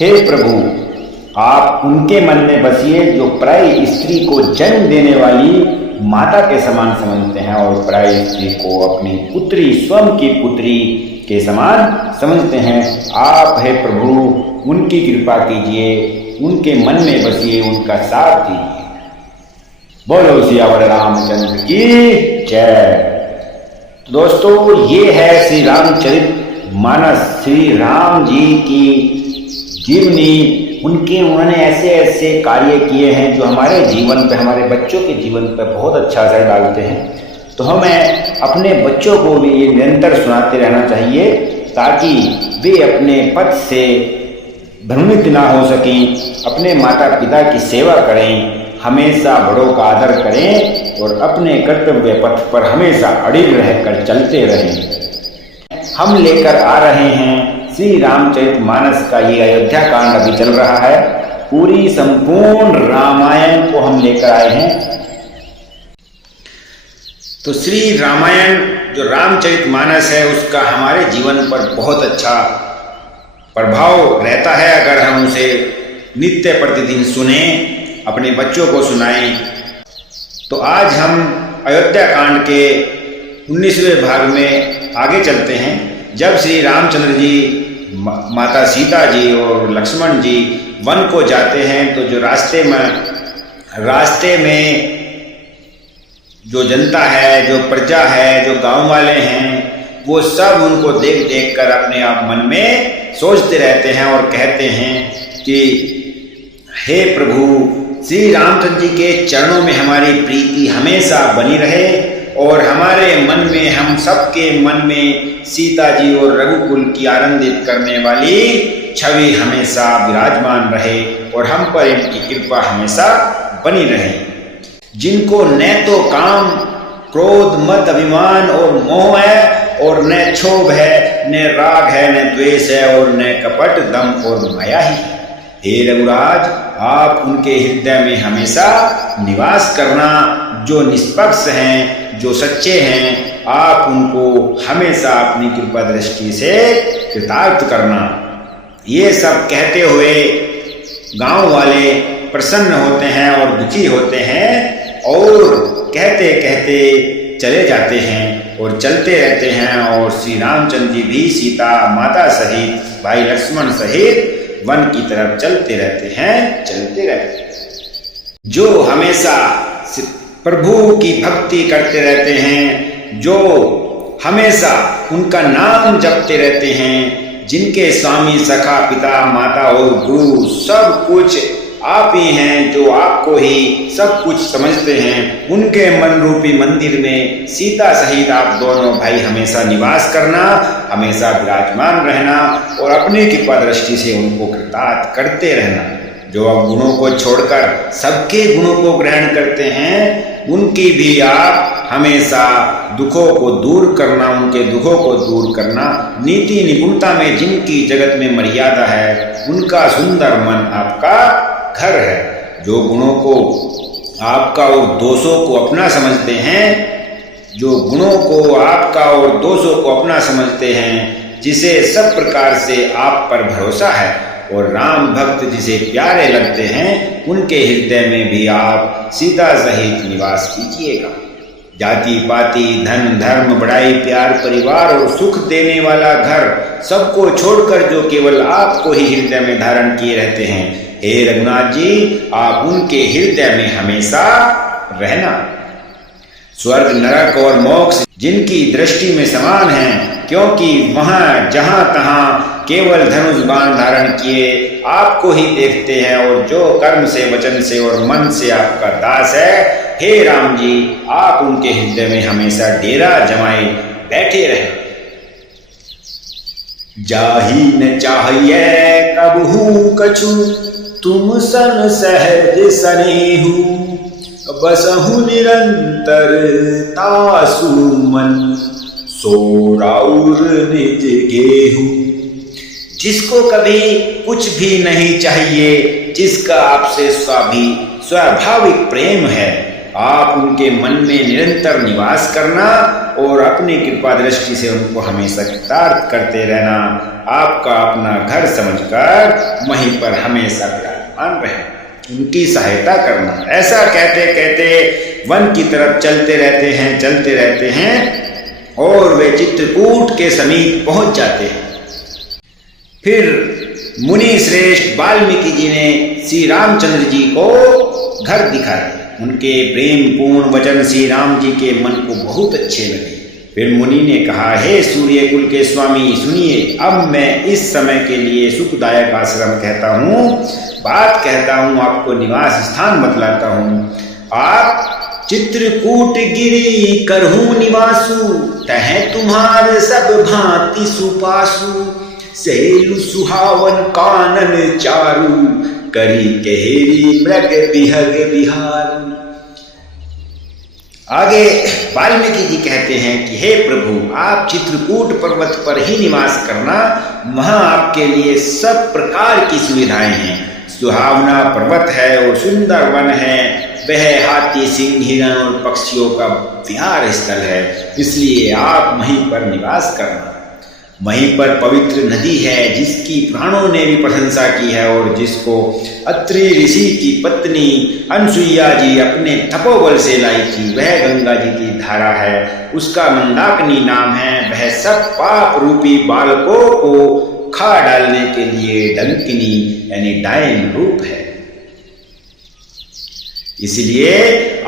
हे प्रभु, आप उनके मन में बसिए जो पराई स्त्री को जन्म देने वाली माता के समान समझते हैं और पराई स्त्री को अपनी पुत्री, स्वयं की पुत्री के समान समझते हैं। आप हे प्रभु उनकी कृपा कीजिए, उनके मन में बसिए, उनका साथ दीजिए। बोलो सियावर रामचंद्र की जय। तो दोस्तों, ये है श्री रामचरित मानस, श्री राम जी की जीवनी। उन्होंने ऐसे ऐसे कार्य किए हैं जो हमारे जीवन पे, हमारे बच्चों के जीवन पे बहुत अच्छा असर डालते हैं। तो हमें अपने बच्चों को भी ये निरंतर सुनाते रहना चाहिए ताकि वे अपने पथ से भ्रमित ना हो सकें, अपने माता पिता की सेवा करें, हमेशा बड़ों का आदर करें और अपने कर्तव्य पथ पर हमेशा अड़िग रहकर चलते रहें। हम लेकर आ रहे हैं श्री रामचरित मानस का ये अयोध्या कांड अभी चल रहा है। पूरी संपूर्ण रामायण को हम लेकर आए हैं। तो श्री रामायण जो रामचरित मानस है उसका हमारे जीवन पर बहुत अच्छा प्रभाव रहता है अगर हम उसे नित्य प्रतिदिन सुने, अपने बच्चों को सुनाएं। तो आज हम अयोध्या कांड के 19वें भाग में आगे चलते हैं। जब श्री रामचंद्र जी, माता सीता जी और लक्ष्मण जी वन को जाते हैं तो जो रास्ते में जो जनता है, जो प्रजा है, जो गांव वाले हैं, वो सब उनको देख देख कर अपने आप मन में सोचते रहते हैं और कहते हैं कि हे प्रभु, श्री रामचंद्र जी के चरणों में हमारी प्रीति हमेशा बनी रहे और हमारे मन में, हम सबके मन में सीता जी और रघुकुल की आनंदित करने वाली छवि हमेशा विराजमान रहे और हम पर इनकी कृपा हमेशा बनी रहे। जिनको न तो काम, क्रोध, मद, अभिमान और मोह है और न क्षोभ है, न राग है, न द्वेष है और न कपट, दम और माया ही है। हे रघुराज, आप उनके हृदय में हमेशा निवास करना। जो निष्पक्ष हैं, जो सच्चे हैं, आप उनको हमेशा अपनी कृपा दृष्टि से कृतार्थ करना। ये सब कहते हुए गांव वाले प्रसन्न होते हैं और दुखी होते हैं और कहते कहते चले जाते हैं और चलते रहते हैं। और श्री रामचंद्र जी भी सीता माता सहित, भाई लक्ष्मण सहित वन की तरफ चलते रहते हैं, चलते रहते हैं। जो हमेशा प्रभु की भक्ति करते रहते हैं, जो हमेशा उनका नाम जपते रहते हैं, जिनके स्वामी, सखा, पिता, माता और गुरु सब कुछ आप ही हैं, जो आपको ही सब कुछ समझते हैं, उनके मन रूपी मंदिर में सीता सहित आप दोनों भाई हमेशा निवास करना, हमेशा विराजमान रहना और अपनी कृपा दृष्टि से उनको कृतार्थ करते रहना। जो अवगुणों को छोड़कर सबके गुणों को ग्रहण करते हैं, उनकी भी आप हमेशा दुखों को दूर करना, उनके दुखों को दूर करना। नीति निपुणता में जिनकी जगत में मर्यादा है, उनका सुंदर मन आपका घर है। जो गुणों को आपका और दोषों को अपना समझते हैं, जो गुणों को आपका और दोषों को अपना समझते हैं, जिसे सब प्रकार से आप पर भरोसा है और राम भक्त जिसे प्यारे लगते हैं, उनके हृदय में भी आप सीता सहित निवास कीजिएगा। जाति पाति, धन, धर्म, बड़ाई, प्यार, परिवार और सुख देने वाला घर सबको छोड़कर जो केवल आपको ही हृदय में धारण किए रहते हैं, हे रघुनाथ जी, आप उनके हृदय में हमेशा रहना। स्वर्ग, नरक और मोक्ष जिनकी दृष्टि में समान है, क्योंकि वहां जहां तहां केवल धनुष बाण धारण किए आपको ही देखते हैं और जो कर्म से, वचन से और मन से आपका दास है, हे राम जी, आप उनके हृदय में हमेशा डेरा जमाए बैठे रहे। जाही न चाहिए कबहू कछु, तुम सन सहज सनेहू, बसहु निरंतर तासु मन, सोराउर निज गेहू। जिसको कभी कुछ भी नहीं चाहिए, जिसका आपसे स्वाभाविक प्रेम है, आप उनके मन में निरंतर निवास करना और अपनी कृपा दृष्टि से उनको हमेशा कृतार्थ करते रहना। आपका अपना घर समझकर वहीं पर हमेशा विराजमान रहे, उनकी सहायता करना। ऐसा कहते कहते वन की तरफ चलते रहते हैं और वे चित्रकूट के समीप पहुंच जाते हैं। फिर मुनि श्रेष्ठ वाल्मीकि जी ने श्री रामचंद्र जी को घर दिखाए। उनके प्रेम पूर्ण वचन श्री राम जी के मन को बहुत अच्छे लगे। फिर मुनि ने कहा, हे सूर्य कुल के स्वामी सुनिए, अब मैं इस समय के लिए सुखदायक आश्रम कहता हूँ, बात कहता हूँ, आपको निवास स्थान बतलाता हूँ। आप चित्रकूट गिरी करहूँ निवासु, तह तुम्हार सब भांति सुपासु, सेलु सुहावन कानन चारु, करी केहरी मृग बिहग बिहार। आगे वाल्मीकि जी कहते हैं कि हे प्रभु, आप चित्रकूट पर्वत पर ही निवास करना, वहां आपके लिए सब प्रकार की सुविधाएं हैं। सुहावना पर्वत है और सुंदर वन है, वह हाथी सिंह हिरण और पक्षियों का विहार स्थल है, इसलिए आप वहीं पर निवास करना। वहीं पर पवित्र नदी है जिसकी प्राणों ने भी प्रशंसा की है और जिसको अत्रि ऋषि की पत्नी अनसुईया जी अपने तपोबल से लाई थी, वह गंगा जी की धारा है। उसका मंदाकिनी नाम है। वह सब पाप रूपी बालकों को खा डालने के लिए डंकिनी यानी डायन रूप है। इसलिए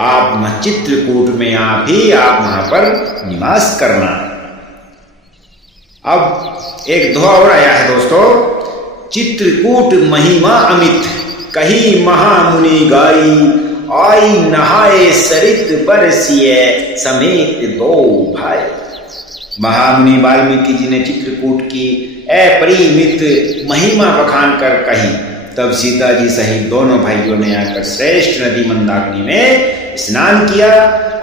आप चित्रकूट में आप वहां पर निवास करना। अब एक दोहा और आया है दोस्तों, चित्रकूट महिमा अमित, कही महामुनि गाई, आई नहाए सरित बरसिए, समेत दो भाई। महामुनि वाल्मीकि जी ने चित्रकूट की अपरिमित महिमा बखान कर कही। तब सीता जी सहित दोनों भाइयों ने आकर श्रेष्ठ नदी मंदाकिनी में स्नान किया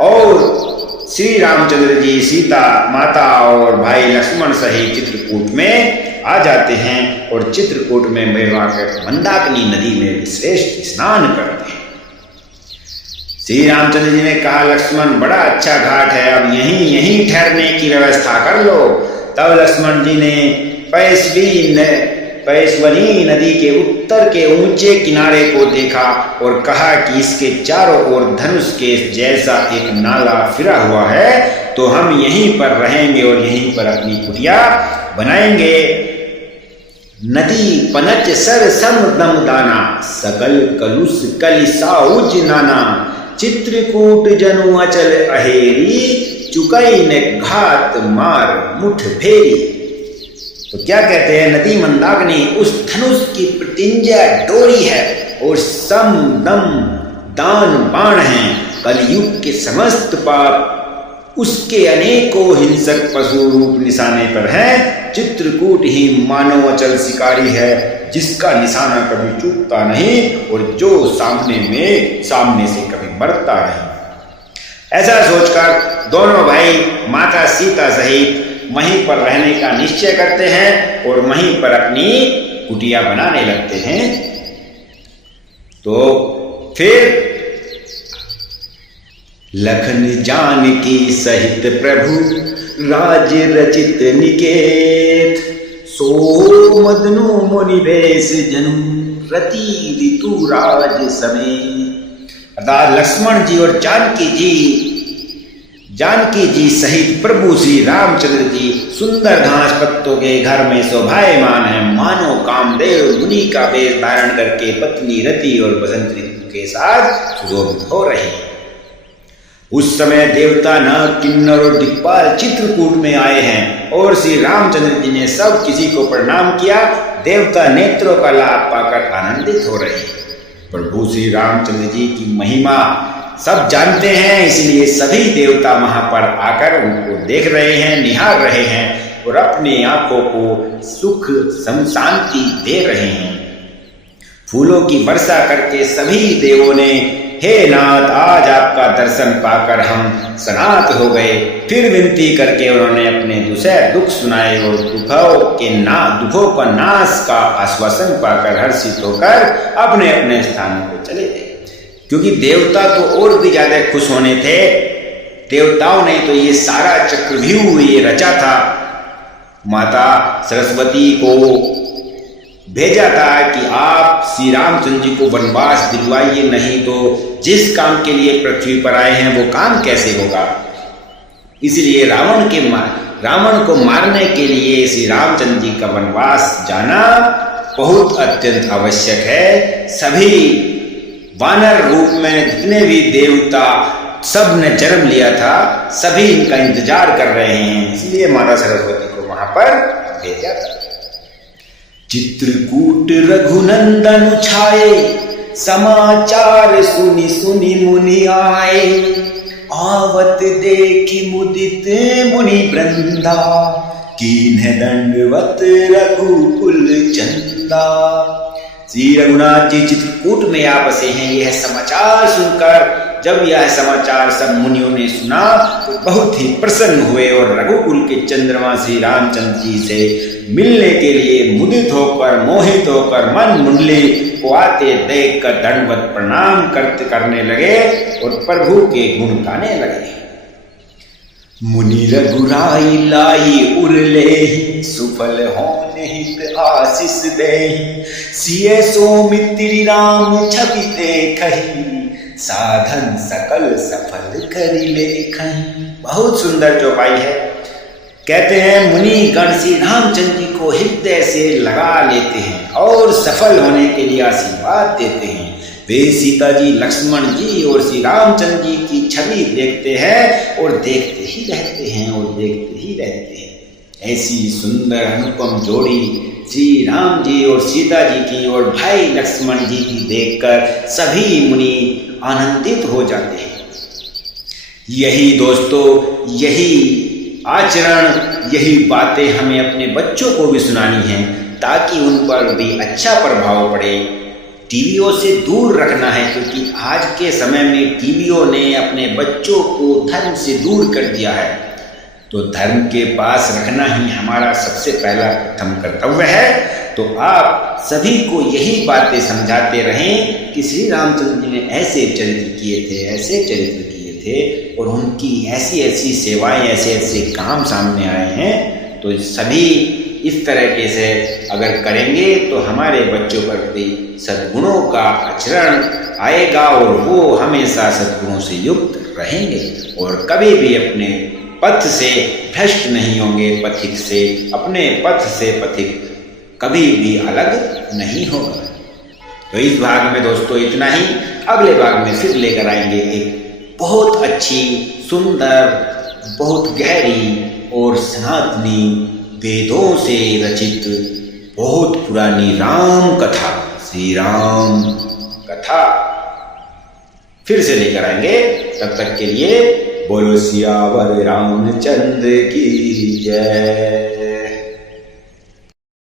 और श्री रामचंद्र जी, सीता माता और भाई लक्ष्मण सहित चित्रकूट में आ जाते हैं और चित्रकूट में बैठकर मंदाकिनी नदी में श्रेष्ठ स्नान करते हैं। श्री रामचंद्र जी ने कहा, लक्ष्मण बड़ा अच्छा घाट है, अब यहीं ठहरने की व्यवस्था कर लो। तब लक्ष्मण जी ने पैसवनी नदी के उत्तर के ऊंचे किनारे को देखा और कहा कि इसके चारों ओर धनुष के जैसा एक नाला फिरा हुआ है, तो हम यहीं पर रहेंगे और यहीं पर अपनी कुटिया बनाएंगे। नदी पनच सर सम दम दाना, सकल कलुष कलिसाउज नाना, चित्रकूट जनु अचल अहेरी, चुकई ने घात मार मुठ फेरी। तो क्या कहते हैं, नदी मंदाकिनी उस धनुष की प्रतिज्ञा डोरी है और सम दम दान बाण है। कलयुग के समस्त पाप उसके अनेकों हिंसक पशु रूप निशाने पर है। चित्रकूट ही मानव अचल शिकारी है, जिसका निशाना कभी चूकता नहीं और जो सामने से कभी मरता नहीं। ऐसा सोचकर दोनों भाई माता सीता सहित वहीं पर रहने का निश्चय करते हैं और वहीं पर अपनी कुटिया बनाने लगते हैं। तो फिर लखन जानकी सहित प्रभु राज रचित निकेत, सो मदनु मुनि वेश जनु रति ऋतु राज समेत। अर्थात लक्ष्मण जी और जानकी जी सहित प्रभु श्री रामचंद्र जी सुंदर घास पत्तों के घर में शोभायमान है, मानो कामदेव मुनि का वेश धारण करके पत्नी रति और बसंत ऋतु के साथ सुशोभित हो रहे हैं। उस समय देवता नाग किन्नर और दिक्पाल चित्रकूट में आए हैं और श्री रामचंद्र जी ने सब किसी को प्रणाम किया। देवता नेत्रों का लाभ पाकर आनंदित हो रहे हैं। प्रभु श्री रामचंद्र जी की महिमा सब जानते हैं, इसलिए सभी देवता वहां पर आकर उनको देख रहे हैं, निहार रहे हैं और अपने आंखों को सुख शांति दे रहे हैं। फूलों की वर्षा करके सभी देवों ने, हे नाथ, आज आपका दर्शन पाकर हम सनात हो गए। फिर विनती करके उन्होंने अपने दूसरे दुख सुनाए और दुखों का नाश का आश्वासन पाकर हर्षित होकर अपने अपने स्थानों को चले गए। क्योंकि देवता तो और भी ज्यादा खुश होने थे। देवताओं ने तो ये सारा चक्रव्यूह ये रचा था, माता सरस्वती को भेजा था कि आप श्री रामचंद्र जी को वनवास दिलवाइए, नहीं तो जिस काम के लिए पृथ्वी पर आए हैं वो काम कैसे होगा। इसलिए रावण को मारने के लिए श्री रामचंद्र जी का वनवास जाना बहुत अत्यंत आवश्यक है। सभी वानर रूप में जितने भी देवता सब ने जन्म लिया था, सभी इनका इंतजार कर रहे हैं, इसलिए माता सरस्वती को वहां पर भेजा था। चित्रकूट रघुनंदन छाए, समाचार सुनी सुनी मुनि आए। आवत देखी मुदित मुनि वृंदा, कीन्ह दंडवत रघुकुल चंदा। श्री रघुनाथ जी चित्रकूट में आ बसे हैं। यह समाचार सुनकर जब यह समाचार सब मुनियों ने सुना तो बहुत ही प्रसन्न हुए और रघुकुल के चंद्रमा श्री रामचंद्र जी से मिलने के लिए मुदित होकर मोहित होकर मन मुंडली को आते देख कर दंडवत प्रणाम करने लगे और प्रभु के गुण गाने लगे। मुनि रघुराई लाई उरले, सुफल होने हित आशीष दे। सिए सौमित्री राम छवि देखहि, साधन सकल सफल करि लेखहि। बहुत सुंदर चौपाई है। कहते हैं मुनि गण श्री रामचंद्र जी को हृदय से लगा लेते हैं और सफल होने के लिए आशीर्वाद देते हैं। वे सीता जी, लक्ष्मण जी और श्री रामचंद्र जी की छवि देखते हैं और देखते ही रहते हैं और देखते ही रहते हैं। ऐसी सुंदर अनुपम जोड़ी श्री राम जी और सीता जी की और भाई लक्ष्मण जी की देखकर सभी मुनि आनंदित हो जाते हैं। यही दोस्तों, यही आचरण, यही बातें हमें अपने बच्चों को भी सुनानी है ताकि उन पर भी अच्छा प्रभाव पड़े। टीवियों से दूर रखना है, क्योंकि आज के समय में टीवियों ने अपने बच्चों को धर्म से दूर कर दिया है। तो धर्म के पास रखना ही हमारा सबसे पहला प्रथम कर्तव्य है। तो आप सभी को यही बातें समझाते रहें कि श्री रामचंद्र जी ने ऐसे चरित्र किए थे, ऐसे चरित्र किए थे और उनकी ऐसी ऐसी सेवाएं, ऐसे ऐसे काम सामने आए हैं। तो सभी इस तरीके से अगर करेंगे तो हमारे बच्चों पर भी सद्गुणों का आचरण आएगा और वो हमेशा सद्गुणों से युक्त रहेंगे और कभी भी अपने पथ से भ्रष्ट नहीं होंगे। पथिक से, अपने पथ से पथिक कभी भी अलग नहीं होगा। तो इस भाग में दोस्तों इतना ही। अगले भाग में फिर लेकर आएंगे एक बहुत अच्छी, सुंदर, बहुत गहरी और सनातनी वेदों से रचित बहुत पुरानी राम कथा, श्री राम कथा फिर से लेकर आएंगे। तब तक के लिए बोलो सियावर रामचंद्र की जय।